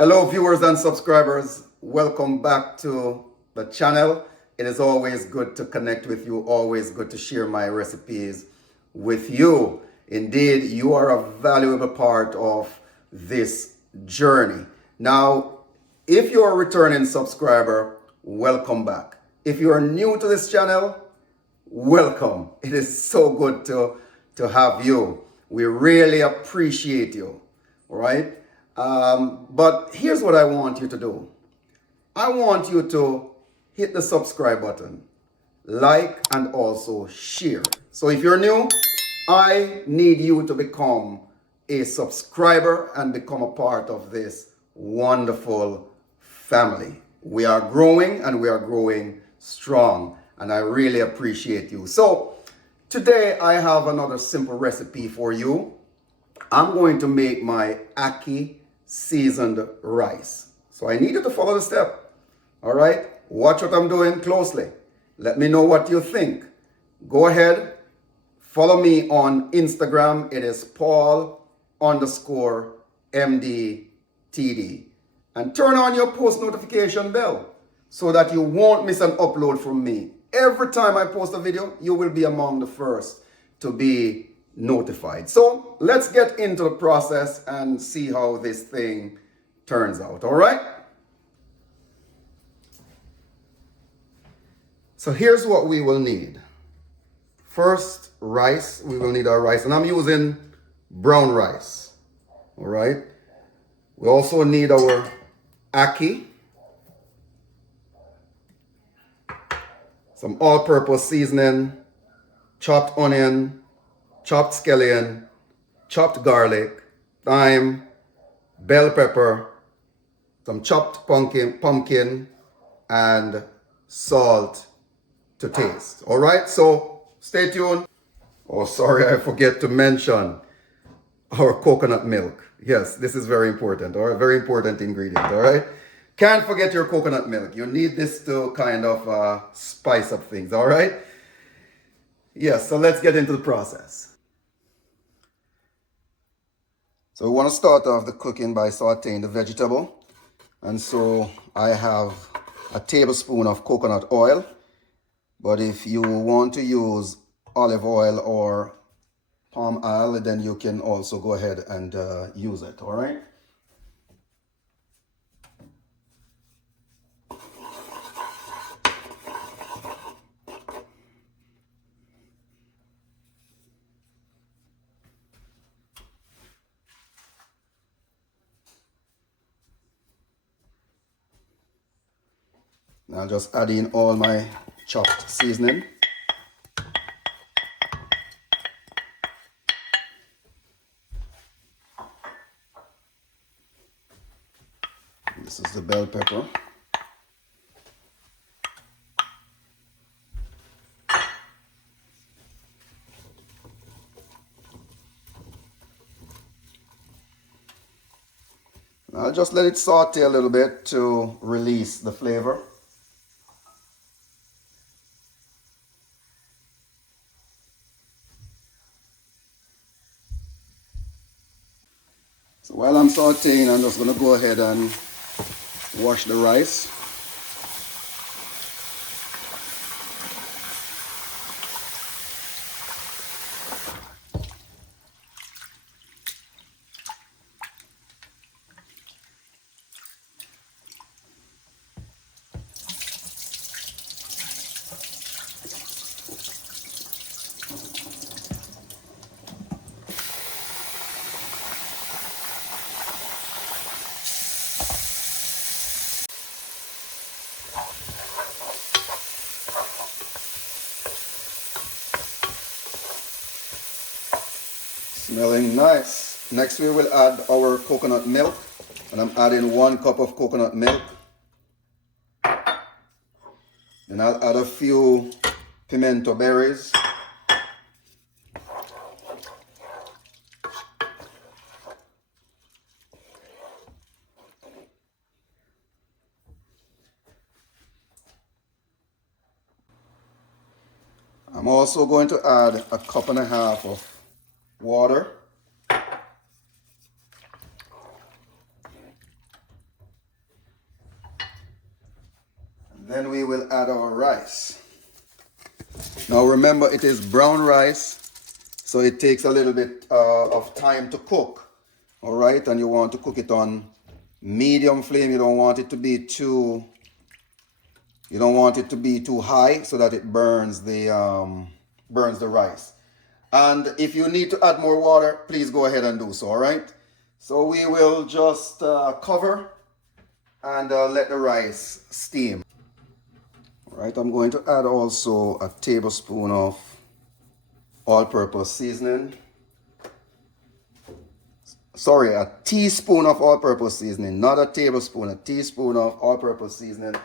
Hello viewers and subscribers, welcome back to the channel. It is always good to connect with you, always good to share my recipes with you. Indeed, you are a valuable part of this journey. Now, if you're a returning subscriber, welcome back. If you are new to this channel, welcome. It is so good to have you. We really appreciate you, all right? But here's what I want you to do. I want you to hit the subscribe button, like, and also share. So if you're new, I need you to become a subscriber and become a part of this wonderful family. We are growing and we are growing strong, and I really appreciate you. So today I have another simple recipe for you. I'm going to make my Ackee seasoned rice. So I need you to follow the step. All right? Watch what I'm doing closely. Let me know what you think. Go ahead. Follow me on Instagram. It is Paul_MDTD. And turn on your post notification bell so that you won't miss an upload from me. Every time I post a video, you will be among the first to be notified. So let's get into the process and see how this thing turns out. All right? So here's what we will need. First, rice. We will need our rice, and I'm using brown rice. All right? We also need our ackee, some all-purpose seasoning, chopped onion, chopped scallion, chopped garlic, thyme, bell pepper, some chopped pumpkin, and salt to taste. All right, so stay tuned. Oh, sorry, I forget to mention our coconut milk. Yes, this is very important, or a very important ingredient, all right? Can't forget your coconut milk. You need this to kind of spice up things, all right? Yes, so let's get into the process. So we want to start off the cooking by sauteing the vegetable. And so I have a tablespoon of coconut oil. But if you want to use olive oil or palm oil, then you can also go ahead and use it, all right? Now just add in all my chopped seasoning. This is the bell pepper. I'll just let it saute a little bit to release the flavor. So while I'm sauteing, I'm just going to go ahead and wash the rice. Smelling nice. Next we will add our coconut milk, and I'm adding 1 cup of coconut milk. Then I'll add a few pimento berries. I'm also going to add 1.5 cups of water. Then we will add our rice. Now remember, it is brown rice, so it takes a little bit of time to cook. All right, and you want to cook it on medium flame. You don't want it to be too high so that it burns the rice. And if you need to add more water, please go ahead and do so. All right. So we will just cover and let the rice steam. All right. I'm going to add also a tablespoon of all-purpose seasoning. Sorry, a teaspoon of all-purpose seasoning, not a tablespoon. A teaspoon of all-purpose seasoning, a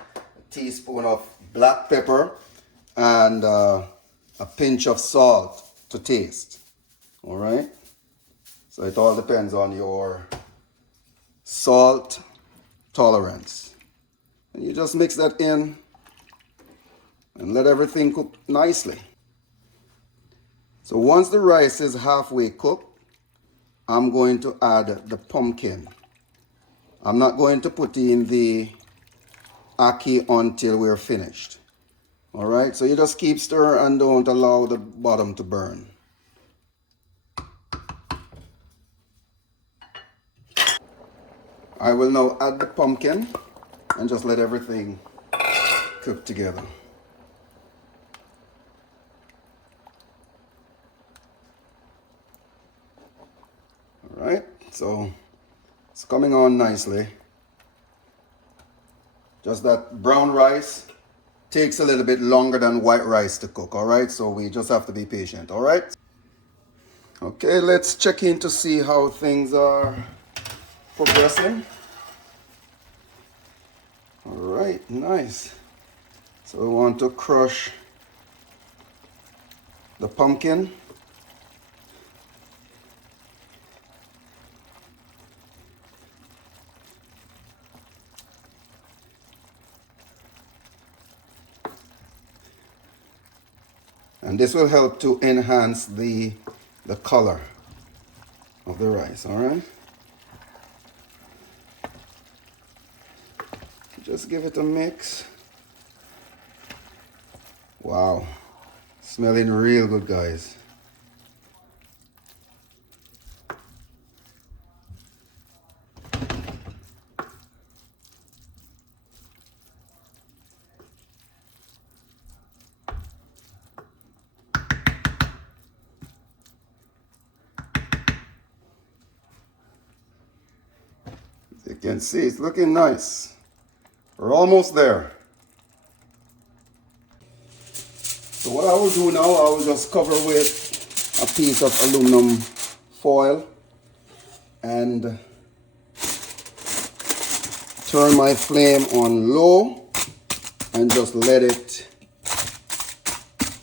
teaspoon of black pepper, and a pinch of salt to taste. All right. So it all depends on your salt tolerance. And you just mix that in and let everything cook nicely. So once the rice is halfway cooked, I'm going to add the pumpkin. I'm not going to put in the ackee until we're finished. All right, so you just keep stirring and don't allow the bottom to burn. I will now add the pumpkin and just let everything cook together. All right, so it's coming on nicely. Just that brown rice takes a little bit longer than white rice to cook, all right? So we just have to be patient, all right? Okay, let's check in to see how things are progressing. All right, nice. So we want to crush the pumpkin. And this will help to enhance the color of the rice, all right? Just give it a mix. Wow, smelling real good, guys. As you can see, it's looking nice. We're almost there. So what I will do now, I will just cover with a piece of aluminum foil and turn my flame on low and just let it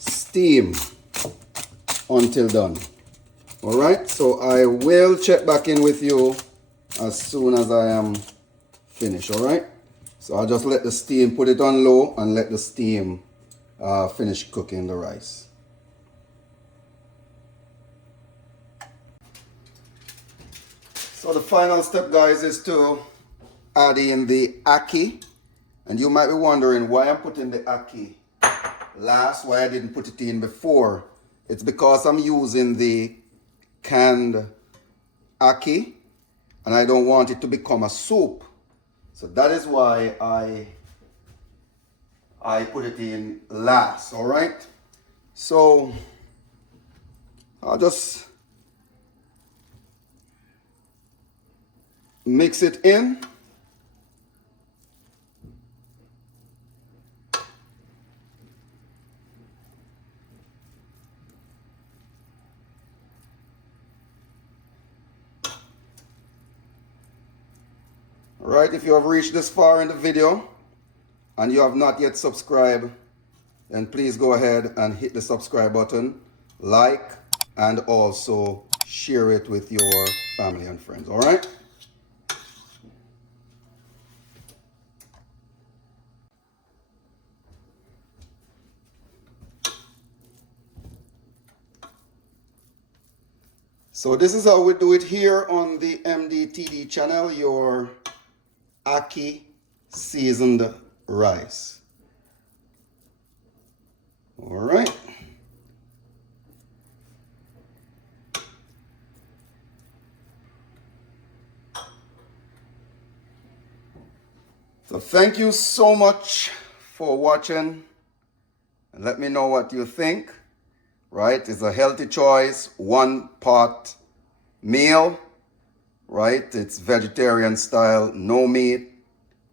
steam until done. All right, so I will check back in with you as soon as I am finished. All right, so I'll just let the steam, put it on low and let the steam finish cooking the rice. So the final step, guys, is to add in the ackee. And you might be wondering why I'm putting the ackee last, why I didn't put it in before. It's because I'm using the canned ackee and I don't want it to become a soup. So that is why I put it in last, all right? So I'll just mix it in. All right, if you have reached this far in the video and you have not yet subscribed, then please go ahead and hit the subscribe button, like, and also share it with your family and friends, all right? So this is how we do it here on the MDTD channel, your ackee seasoned rice. All right. So thank you so much for watching, and let me know what you think. Right? It's a healthy choice, one pot meal, right? It's vegetarian style, no meat,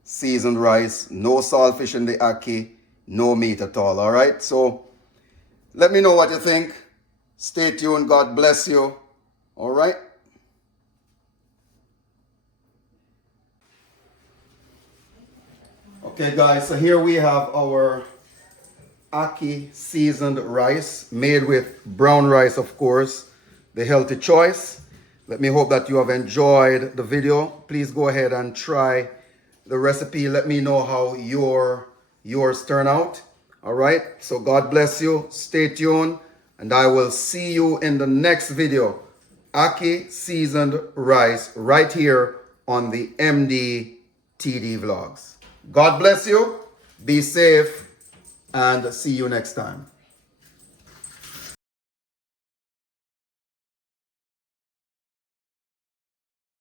seasoned rice, no saltfish in the ackee, no meat at all right? So let me know what you think. Stay tuned. God bless you. All right? Okay, guys, so here we have our ackee seasoned rice made with brown rice, of course, the healthy choice. Let me hope that you have enjoyed the video. Please go ahead and try the recipe. Let me know how yours turn out. All right, so God bless you. Stay tuned, and I will see you in the next video. Ackee seasoned rice right here on the MD TD Vlogs. God bless you. Be safe and see you next time.